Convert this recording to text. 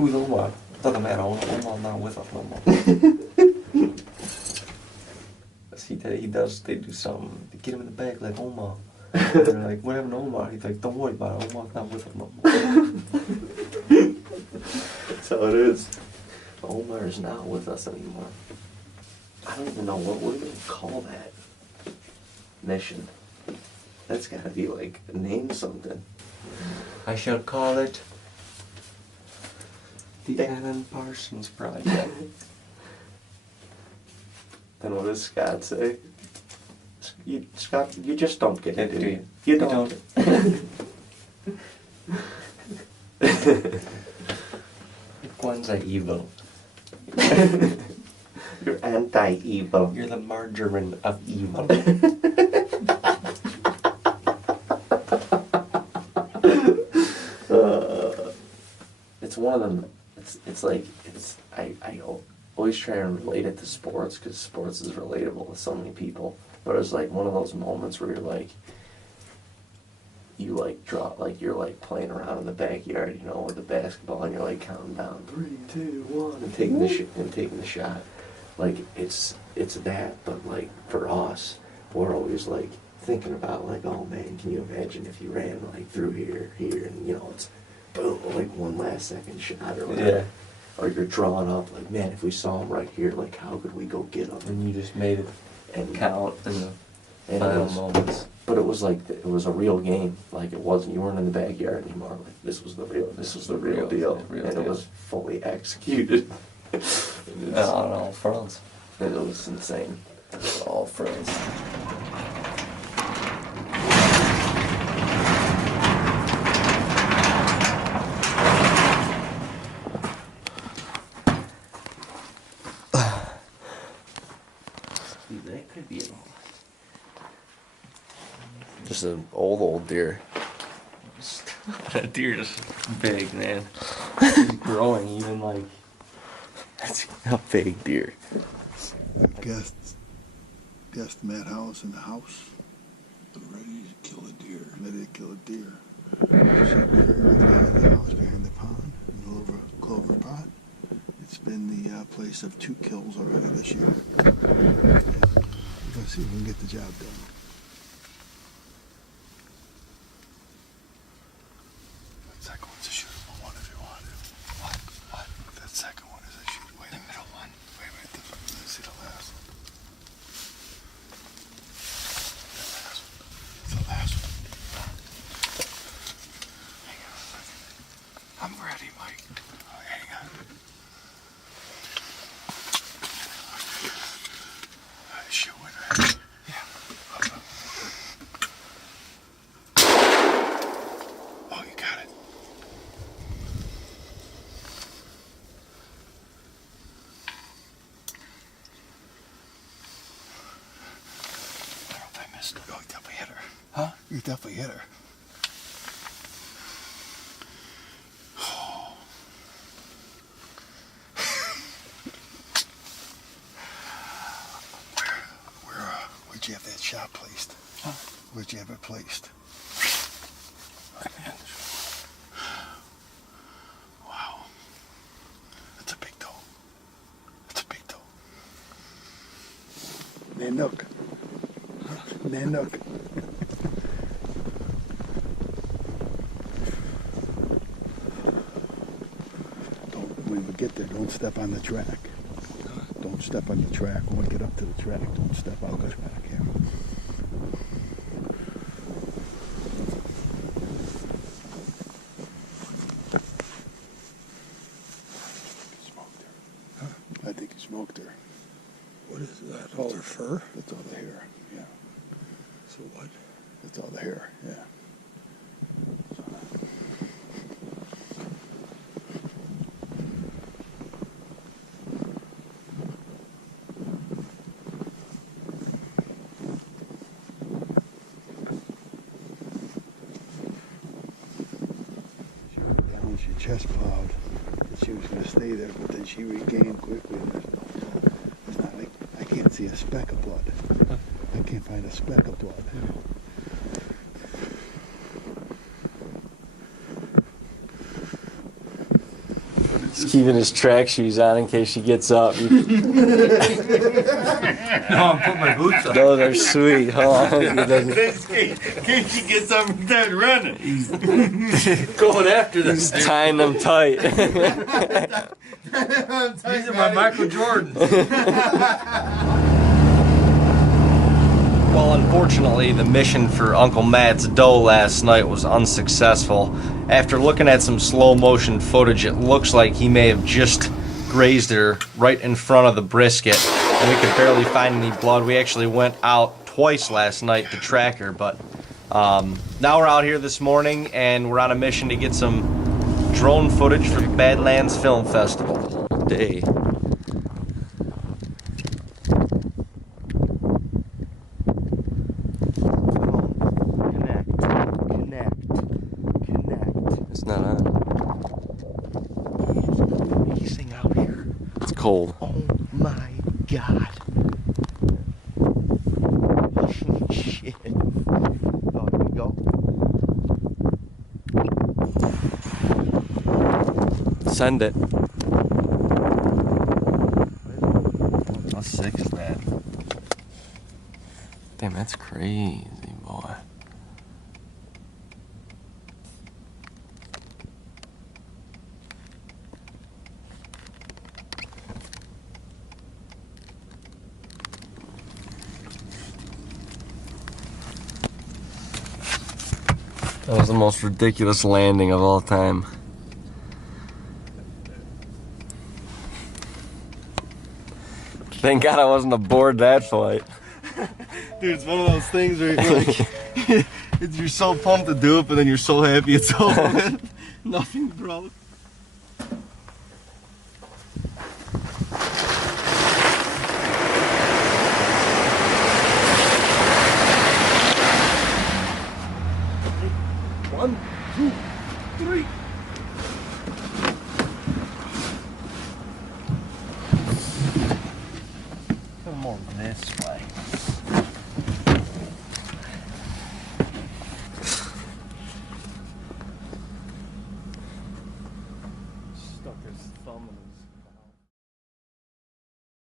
Who's Omar? Doesn't matter. Omar's not with us no more. He does. They do something. They get him in the back like Omar. And they're like, what happened to Omar? He's like, don't worry about it. Omar's not with us no more. That's how it is. Omar is not with us anymore. I don't even know what do we call that mission. That's gotta be like name something. I shall call it the Alan Parsons Project. Then what does Scott say? Scott, you just don't get it, do you? You don't. Kwanzaa evil. You're anti-evil. You're the margarine of evil. It's one of them. I always try and relate it to sports because sports is relatable to so many people. But it's like one of those moments where you're like, you're like playing around in the backyard, you know, with the basketball, and you're like counting down 3, 2, 1, and taking the shot. Like it's that, but like for us, we're always like thinking about like, oh man, can you imagine if you ran like through here, and you know it's boom, like 1 last second shot or whatever. Yeah. Or you're drawing up like, man, if we saw him right here, like how could we go get him? And you just made it And count in the final moments. But it was like it was a real game. Like it wasn't. You weren't in the backyard anymore. Like this was the real deal, and it was fully executed. On all fronts. And it was insane. All fronts. That could be just an old deer. That deer is big, man. He's growing even like. That's a big deer. Guest Matt House in the house. Ready to kill a deer. Sitting here at the house behind the pond, in the clover pot. It's been the place of 2 kills already this year. Let's see if we can get the job done. That second one's a shootable one if you want to. What? That second one is a shoot. Wait, the middle one. Wait. Let's see the last one. The last one. Hang on a second. I'm ready, Mike. Oh, hang on. Shoot with that. Yeah. Oh, you got it. I don't know if I missed it. Oh, you definitely hit her. Huh? You definitely hit her. Where'd you have that shot placed? Huh? Where'd you have it placed? Right hand. Wow. That's a big toe. Nanook. Nanook. When we get there, don't step on the track. Don't step on the track. When we get up to the track, don't step on the track here. I think he smoked her. What is that? All her fur? That's all the hair, yeah. So what? That's all the hair, yeah. She went down, she chest plowed, and she was going to stay there, but then she regained quickly. It's not like I can't see a speck of blood. I can't find a speck of blood. What He's keeping his track shoes on in case she gets up. No, I'm putting my boots on. Those are sweet. Hold on. In case she gets up and starts running. Going after this. He's tying them tight. These are my Michael Jordans. Well, unfortunately, the mission for Uncle Matt's doe last night was unsuccessful. After looking at some slow motion footage, it looks like he may have just grazed her right in front of the brisket, and we could barely find any blood. We actually went out twice last night to track her, but now we're out here this morning, and we're on a mission to get some drone footage for the Badlands Film Festival day. It's not on. Amazing out here. It's cold. Oh my god. Shit. Oh, here we go. Send it. How sick is that? Damn, that's crazy, boy. That was the most ridiculous landing of all time. Thank God I wasn't aboard that flight. Dude, it's one of those things where you're so pumped to do it, but then you're so happy it's over. Nothing broke. One, two, three. Come more this way.